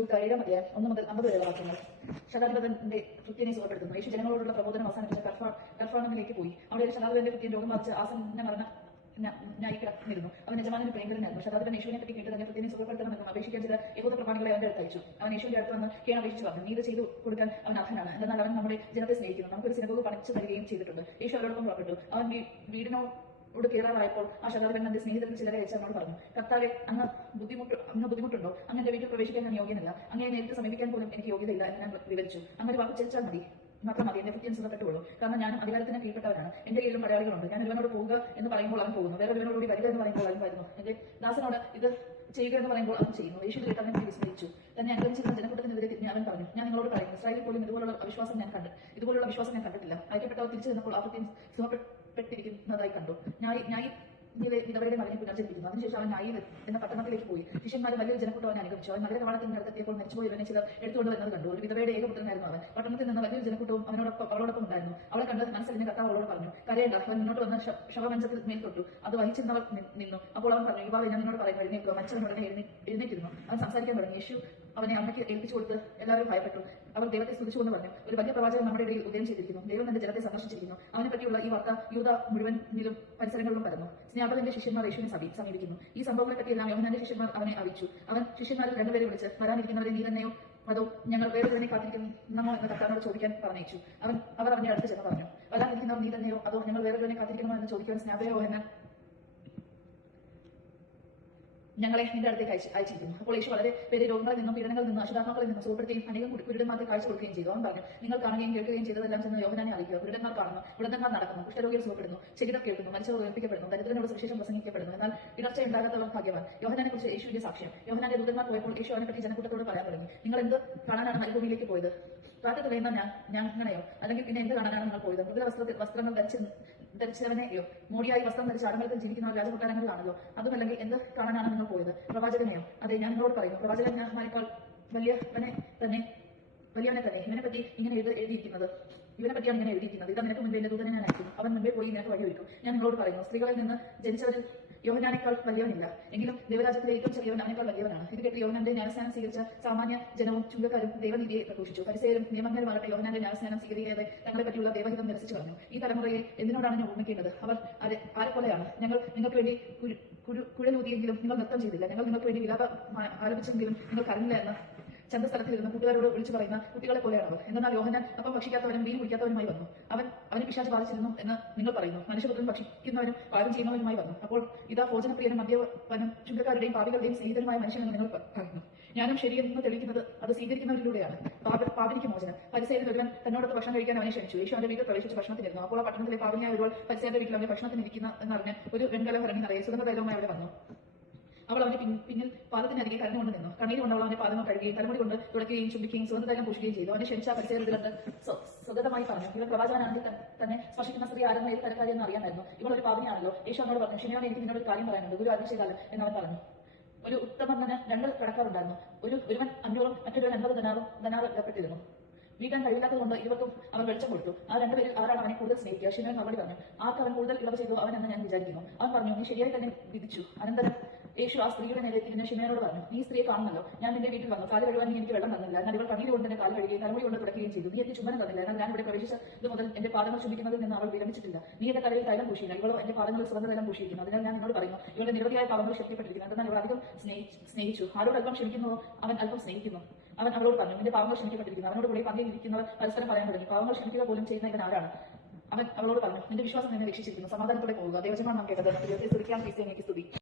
ലൂക്ക 7-1 മുതൽ 50 വരെയുള്ള വാക്യങ്ങൾ. ശതാധിപന്റെ കൃത്യനെ സുഖപ്പെടുത്തുന്നു. യേശു ജനങ്ങളോടുള്ള പ്രബോധനം അവസാനിപ്പിച്ച കർഫാനമിലേക്ക് പോയി. അവിടെ ഒരു ശതാധിപന്റെ കൃത്യം രോഗം ബാധിച്ച് ആസന്ന മരണനായി കിടന്നിരുന്നു. അവൻ യജമാനന് പ്രിയങ്കരനായിരുന്നു. ശതാധിപൻ യേശുവിനെ പറ്റി കേട്ട് തന്നെ കൃത്യനെ സുഖപ്പെടുത്തണമെന്നും അപേക്ഷിക്കാൻ ചില യഹൂദ പ്രമാണികളെ അവന്റെ അടുത്ത് അയച്ചു. അവൻ യേശുവിന്റെ അടുത്ത് വന്ന് അപേക്ഷിച്ച് പറഞ്ഞു, നീ ഇത് ചെയ്തു കൊടുക്കാൻ അവൻ അർഹനാണ്. എന്നാൽ അവൻ നമ്മുടെ ജനത്തെ സ്നേഹിക്കുന്നു. നമുക്കൊരു സിനഗോഗ് പണിച്ചു തരികയും ചെയ്തിട്ടുണ്ട്. യേശു അവരോടൊപ്പം പുറപ്പെട്ടു. അവൻ വീടിനോട് കയറാറായപ്പോൾ ആ ശതാധിപൻ തന്റെ സ്നേഹിതരിൽ ചിലരെ അയച്ച് അവനോട് പറഞ്ഞു, കർത്താവേ, അങ്ങ് ബുദ്ധിമുട്ടുണ്ടോ? അങ്ങനെ വീട്ടിൽ പ്രവേശിക്കാൻ ഞാൻ യോഗ്യനല്ല. അങ്ങനെ നേരിട്ട് സമീപിക്കാൻ പോലും എനിക്ക് യോഗ്യതയില്ല എന്ന് ഞാൻ വിവരിച്ചു. അങ്ങനെ വാക്ക് ചരിച്ചാൽ മാത്രം മതി, എന്റെ കൃത്യം സുഖപ്പെട്ടുള്ളൂ. കാരണം ഞാനും അധികാരത്തിന് കീഴ്പ്പെട്ടവരാണ്. എന്റെ കീഴിലും പടയാളികളുണ്ട്. ഞാൻ ഒരുവനോട് പോവുക എന്ന് പറയുമ്പോൾ അവൻ പോകുന്നു, വേറെ ഒരുവനോടുകൂടി വരിക എന്ന് പറയുമ്പോൾ അവൻ വരുന്നു. എന്റെ ദാസനോട് ഇത് ചെയ്യുക എന്ന് പറയുമ്പോൾ അവൻ ചെയ്യുന്നു. യേശു കേട്ട് അവനെ വിസ്മരിച്ചു. തന്നെ അനുഗമിച്ചിരുന്ന ജനക്കൂട്ടത്തിനെതിരെ തിരിഞ്ഞ് അവൻ പറഞ്ഞു, ഞാൻ നിങ്ങളോട് പറയുന്നു, ഇസ്രായേലിൽ പോലും ഇതുപോലുള്ള വിശ്വാസം ഞാൻ കണ്ടിട്ടില്ല. അയക്കപ്പെട്ടവർ തിരിച്ചു ചെന്നപ്പോൾ ആ കൃത്യം സുഖപ്പെട്ടിരിക്കുന്നതായി കണ്ടു. വിധവരുടെ മകനെ പുനർജനിപ്പിക്കുന്നു. അതിനുശേഷം അവൻ നായി എന്ന പട്ടണത്തിലേക്ക് പോയി. ശിഷ്യന്മാർ വലിയൊരു ജനക്കൂട്ടം അവനെ അനുഗമിച്ചു. അവൻ നഗര കവാടത്തിന്റെ അടുത്തെത്തിയപ്പോൾ മരിച്ചുപോയവനെ ചിലർ എടുത്തുകൊണ്ട് വരുന്നത് കണ്ടു. ഒരു വിധവയുടെ ഏകപുത്രനായിരുന്നു അവൻ. പട്ടണത്തിൽ നിന്ന് വലിയൊരു ജനക്കൂട്ടവും അവളോടൊപ്പം ഉണ്ടായിരുന്നു. അവളെ കണ്ട് മനസ്സറിഞ്ഞ കർത്താവ് അവളോട് പറഞ്ഞു, കരയേണ്ട. അവൻ മുന്നോട്ട് വന്ന് ശവമഞ്ചത്തിൽ മേൽ തൊട്ടു. അത് വഹിച്ചിരുന്നവർ നിന്നു. അപ്പോൾ അവൻ പറഞ്ഞു, യുവാവ്, ഞാൻ നിന്നോട് പറയുന്നു, എഴുന്നേൽക്കുക. മരിച്ചവൻ ഉടനെ എഴുന്നേറ്റിരുന്നു. അവൻ സംസാരിക്കാൻ തുടങ്ങി. യേശു അവനെ അമ്മയ്ക്ക് ഏൽപ്പിച്ചു കൊടുത്ത് എല്ലാവരും ഭയപ്പെട്ടു. അവർ ദൈവത്തെ സ്തുതിച്ചു എന്ന് പറഞ്ഞു, ഒരു വലിയ പ്രവാചകൻ നമ്മുടെ ഇടയിൽ ഉദയം ചെയ്തിരിക്കുന്നു. ദൈവം തന്റെ ജനത്തെ സന്ദർശിച്ചിരിക്കുന്നു. അവനെ പറ്റിയുള്ള ഈ വാർത്ത യൂദ മുഴുവനിലും പരിസരങ്ങളിലും പരന്നു. സ്നാപകന്റെ ശിഷ്യന്മാർ യേശുവിനെ സമീപിക്കുന്നു. ഈ സംഭവങ്ങളെ പറ്റിയെല്ലാം യോഹന്നാന്റെ ശിഷ്യന്മാർ അവനെ അറിയിച്ചു. അവൻ ശിഷ്യന്മാരിൽ രണ്ടുപേരെ വിളിച്ച്, വരാനിരിക്കുന്നവരെ നീ തന്നെയോ അതോ ഞങ്ങൾ വേറെ തന്നെ കാത്തിരിക്കണമോ എന്ന് കർത്താവിനോട് ചോദിക്കാൻ പറഞ്ഞയച്ചു. അവർ അവന്റെ അടുത്ത് ചെന്ന് പറഞ്ഞു, വരാനിരിക്കുന്നവർ നീ തന്നെയോ അതോ ഞങ്ങൾ വേറെ തന്നെ കാത്തിരിക്കണമോ എന്ന് ചോദിക്കുവാൻ സ്നാപക യോഹന്നാൻ ഞങ്ങളെ നിന്റെ അടുത്തേക്ക് അയച്ചിരിക്കുന്നു. അപ്പോൾ യേശു വളരെ പേരെ രോഗങ്ങളിൽ നിന്നും പീഡനങ്ങളിൽ നിന്നും അശുദ്ധാത്മാക്കളിൽ നിന്നും സുഖപ്പെടുത്തുകയും അനേകം കുരുടന്മാർക്ക് കാഴ്ച കൊടുക്കുകയും ചെയ്തു. അവൻ പറഞ്ഞു, നിങ്ങൾ കാണുകയും കേൾക്കുകയും ചെയ്തതെല്ലാം ചെന്ന് യോഹന്നാനെ അറിയിക്കുക. കുരുടന്മാർ കാണുന്നു, വൃദ്ധന്മാർ നടക്കുന്നു, കുഷ്ഠരോഗികൾ സുഖപ്പെടുന്നു, ചെകിടർ കേൾക്കുന്നു, മരിച്ചവർ ഉയർപ്പിക്കപ്പെടുന്നു, ദരിദ്രനോട് സുവിശേഷം പ്രസംഗിക്കപ്പെടുന്നു. എന്നാൽ ഇടർച്ചയുണ്ടാകാത്തവർ ഭാഗ്യവാൻ. യോഹന്നാനെ കുറിച്ച് യേശുവിന്റെ സാക്ഷ്യം. യോഹന്നാന്റെ ദൂതന്മാർ പോയപ്പോൾ യേശു അവനെ പറ്റി ജനക്കൂട്ടത്തോട് പറയാൻ തുടങ്ങി, നിങ്ങൾ എന്ത് കാണാനാണ് മരുഭൂമിയിലേക്ക് പോയത്? കാറ്റത്ത് വേണ്ട ഞാങ്ങനെയോ? അല്ലെങ്കിൽ പിന്നെ എന്ത് കാണാനാണ് നിങ്ങൾ പോയത്? മൃദുല വസ്ത്രങ്ങൾ ധരിച്ചവനെയോ? മോടിയായി വസ്ത്രം ധരിച്ച് ആഡംബരത്തിൽ ജീവിക്കുന്നവർ രാജകൊട്ടാരങ്ങളിലാണല്ലോ. അതുമല്ലെങ്കിൽ എന്ത് കാണാനാണ് നിങ്ങൾ പോയത്? പ്രവാചകനെയോ? അതെ, ഞാൻ നിങ്ങളോട് പറയുന്നു, പ്രവാചകന്മാരെക്കാൾ വലിയവനെ തന്നെ ഇവനെ പറ്റിയാണ് ഇങ്ങനെ എഴുതിയിരിക്കുന്നത്. ഇതാ നിനക്ക് മുൻപേ എന്റെ ദൂതനെ ഞാൻ അയക്കുന്നു. അവൻ മുൻപേ പോയി നിനക്ക് വഴിയൊരുക്കും. ഞാൻ നിങ്ങളോട് പറയുന്നു, സ്ത്രീകളിൽ നിന്ന് ജനിച്ചവരിൽ യോഹന്നാനേക്കാൾ വലിയവനില്ല. എങ്കിലും ദൈവരാജ്യത്തിലെ ഏറ്റവും ചെറിയവൻ അവനേക്കാൾ വലിയവനാണ്. ഇത് കേട്ട് യോഹന്നാന്റെ ജ്ഞാനസ്നാനം സ്വീകരിച്ച സാമാന്യ ജനവും ചുങ്കക്കാരും ദൈവനീതിയെ പ്രഘോഷിച്ചു. ഫരിസേയരും നിയമജ്ഞരുമാകട്ടെ യോഹന്നാന്റെ ജ്ഞാനസ്നാനം സ്വീകരിക്കാതെ തങ്ങളെ പറ്റിയുള്ള ദൈവഹിതം നിരസിച്ചു കളഞ്ഞു. ഈ തലമുറയെ എന്തിനോടാണ് ഞാൻ ഓർമ്മിക്കേണ്ടത്? അവർ ആരെപ്പോലെയാണ്? ഞങ്ങൾ നിങ്ങൾക്ക് വേണ്ടി കുഴലൂതിയെങ്കിലും നിങ്ങൾ നൃത്തം ചെയ്തില്ല. ഞങ്ങൾ നിങ്ങൾക്ക് വേണ്ടി വിലാപം ആലപിച്ചെങ്കിലും നിങ്ങൾ കരഞ്ഞില്ല എന്ന് ചന്തസ്ഥലത്തിലിരുന്ന് കൂട്ടുകാരോട് വിളിച്ചു പറയുന്ന കുട്ടികളെ പോലെയാണ് അവർ. എന്നാൽ യോഹന്നാൻ അപ്പം ഭക്ഷിക്കാത്തവനും വീഞ്ഞ് കുടിക്കാത്തവനുമായി വന്നു. അവന് പിശാച് ബാധിച്ചിരുന്നു എന്ന് നിങ്ങൾ പറയുന്നു. മനുഷ്യപുത്രൻ ഭക്ഷിക്കുന്നവനും പാകം ചെയ്യുന്നവനുമായി വന്നു. അപ്പോൾ ഇതാ ഭോജനപ്രിയനും മദ്യപനും ചുങ്കക്കാരുടെയും പാപികളുടെയും സ്നേഹിതനുമായ മനുഷ്യനെന്ന് നിങ്ങൾ പറയുന്നു. ഞാനും ശരിയെന്ന് തെളിയിക്കുന്നത് അത് സ്വീകരിക്കുന്നവരിലൂടെയാണ്. പാപിനിക്ക് മോചനം. ഫരിസേയരിൽ ഒരുവൻ തന്നോടൊത്ത് ഭക്ഷണം കഴിക്കാൻ അവനെ ക്ഷണിച്ചു. യേശു അവന്റെ വീട്ടിൽ പ്രവേശിച്ച് ഭക്ഷണത്തിനിരുന്നു. അപ്പോൾ ആ പട്ടണത്തിലെ പാപിനിയായ ഒരുവൾ ഫരിസേയരുടെ വീട്ടിൽ അവന്റെ ഭക്ഷണത്തിനിരിക്കുന്ന എന്നറിഞ്ഞ് ഒരു വെങ്കല ഭരണി നിറയെ സുഗന്ധതൈലവുമായി അവിടെ വന്നു. അവൾ അവന്റെ പിന്നിൽ പാദത്തിനരികെ കരഞ്ഞുകൊണ്ട് നിന്നു. കണ്ണീര് കൊണ്ട് അവൾ അവന്റെ പാദങ്ങൾ കഴുകുകയും തലമുടി കൊണ്ട് തുടയ്ക്കുകയും ചുംബിക്കുകയും സുഗന്ധതൈലം പൂശുകയും ചെയ്തു. അവനെ ക്ഷണിച്ച പരിസരത്തിൽ കണ്ട് സ്വഗതമായി പറഞ്ഞു, ഇവർ പ്രവാചകനാണെങ്കിൽ തന്നെ സ്പർശിക്കുന്ന സ്ത്രീ ആരെന്ന് ഏത് തരക്കാരിയെന്ന് അറിയാമായിരുന്നു. ഇവൾ ഒരു പാപിനിയാണല്ലോ. യേശു അവനോട് പറഞ്ഞു, ഷിമയോനെ, എനിക്ക് നിന്നോട് ഒരു കാര്യം പറയാനുണ്ട്. ഗുരു ആജ്ഞ ചെയ്താലും എന്നവൻ പറഞ്ഞു. ഒരു ഉത്തമന് 2 കടക്കാരുണ്ടായിരുന്നു. ഒരുവൻ 500 മറ്റൊരുവൻ 50 ദനാർ ഏർപ്പെട്ടിരുന്നു. വീട്ടാൻ കഴിവില്ലാത്തതുകൊണ്ട് ഇരുവർക്കും അവൻ വെളിച്ചം കൊടുത്തു. ആ 2 പേരിൽ ആരാണ് അവനെ കൂടുതൽ സ്നേഹിക്കുക? ഷിമയോൻ മറുപടി പറഞ്ഞു, ആർക്ക് അവൻ കൂടുതൽ ഇളവ് ചെയ്തു അവൻ എന്ന് ഞാൻ വിചാരിക്കുന്നു. അവൻ പറഞ്ഞു, നീ ശരിയായി തന്നെ വിധിച്ചു. അനന്തരം യേശു ആ സ്ത്രീയുടെ നേരെ തിരിഞ്ഞ് ഷിമയോനോട് പറഞ്ഞു, നീ സ്ത്രീയെ കാണുന്നല്ലോ. ഞാൻ നിന്റെ വീട്ടിൽ വന്നു. കാല് കഴുകാൻ നീ എനിക്ക് വെള്ളം തന്നില്ല. എന്നാൽ ഇവൾ കണ്ണീര് കൊണ്ട് തന്നെ കാല് കഴുകുകയും തലമുടി കൊണ്ട് തുടയ്ക്കുകയും ചെയ്തു. നീ എനിക്ക് ചുംബനം തന്നില്ല. എന്നാൽ ഞാൻ ഇവിടെ പ്രവേശിച്ചത് മുതൽ എന്റെ പാദങ്ങൾ ചുംബിക്കുന്നതിൽ നിന്ന് അവൾ വിരമിച്ചിട്ടില്ല. നീ എന്റെ തലയിൽ തൈലം പൂശിയില്ല. ഇവളോ എന്റെ പാദങ്ങളിൽ സുഗന്ധതൈലം പൂശിയിരിക്കുന്നു. അതിനാൽ ഞാൻ നിന്നോട് പറയുന്നു, ഇവളുടെ നിരവധിയായ പാപങ്ങൾ ക്ഷമിക്കപ്പെട്ടിരിക്കുന്നു. എന്നാൽ ഇവൾ അധികം സ്നേഹിച്ചു. ആരോട് അല്പം ക്ഷമിക്കുന്നുവോ അവൻ അല്പം സ്നേഹിക്കുന്നു. അവൻ അവളോട് പറഞ്ഞു, നിന്റെ പാപങ്ങൾ ക്ഷമിക്കപ്പെട്ടിരിക്കുന്നു. അവനോട് കൂടി പന്തിയിലിരിക്കുന്നവർ പരസ്പരം പറയാൻ തുടങ്ങി, പാപങ്ങൾ ക്ഷമിക്കുക പോലും ചെയ്യുന്ന ഇവൻ ആരാണ്? അവൻ അവളോട് പറഞ്ഞു, നിന്റെ വിശ്വാസം നിന്നെ രക്ഷിച്ചിരിക്കുന്നു. സമാധാനത്തോടെ പോവുക. ദൈവജനമാണ് നാം കേട്ടത്. സ്തുതി.